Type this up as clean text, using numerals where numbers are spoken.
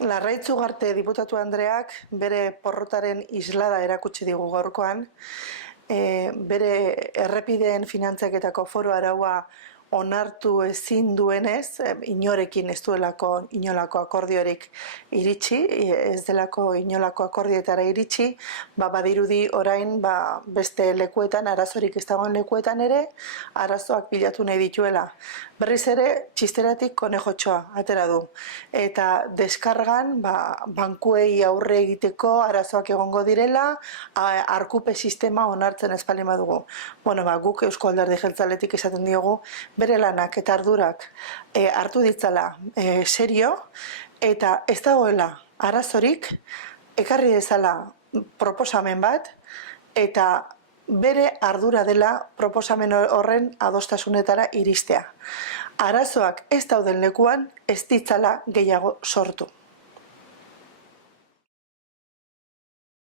Larraitz Ugarte diputatu Andreak bere porrotaren islada erakutsi digu gaurkoan, bere errepideen finantzaketako foro araua onartu ezin duenez, inorekin ez duelako inolako akordiorik iritsi, ez delako inolako akordioetara iritsi, badirudi orain beste lekuetan, arazorik ez dagoen lekuetan ere, arazoak bilatu nahi dituela. Berriz ere, txisteratik konejotxoa atera du. Eta deskargan, bankuei aurre egiteko arazoak egongo direla, arkupe sistema onartzen ez baldin badugu. Guk Eusko Alderdi Jeltzaletik esaten diogu, bere lanak eta ardurak hartu ditzala serio, eta ez dagoela arazorik, ekarri dezala proposamen bat, eta bere ardura dela proposamen horren adostasunetara iristea. Arazoak ez dauden lekuan ez ditzala gehiago sortu.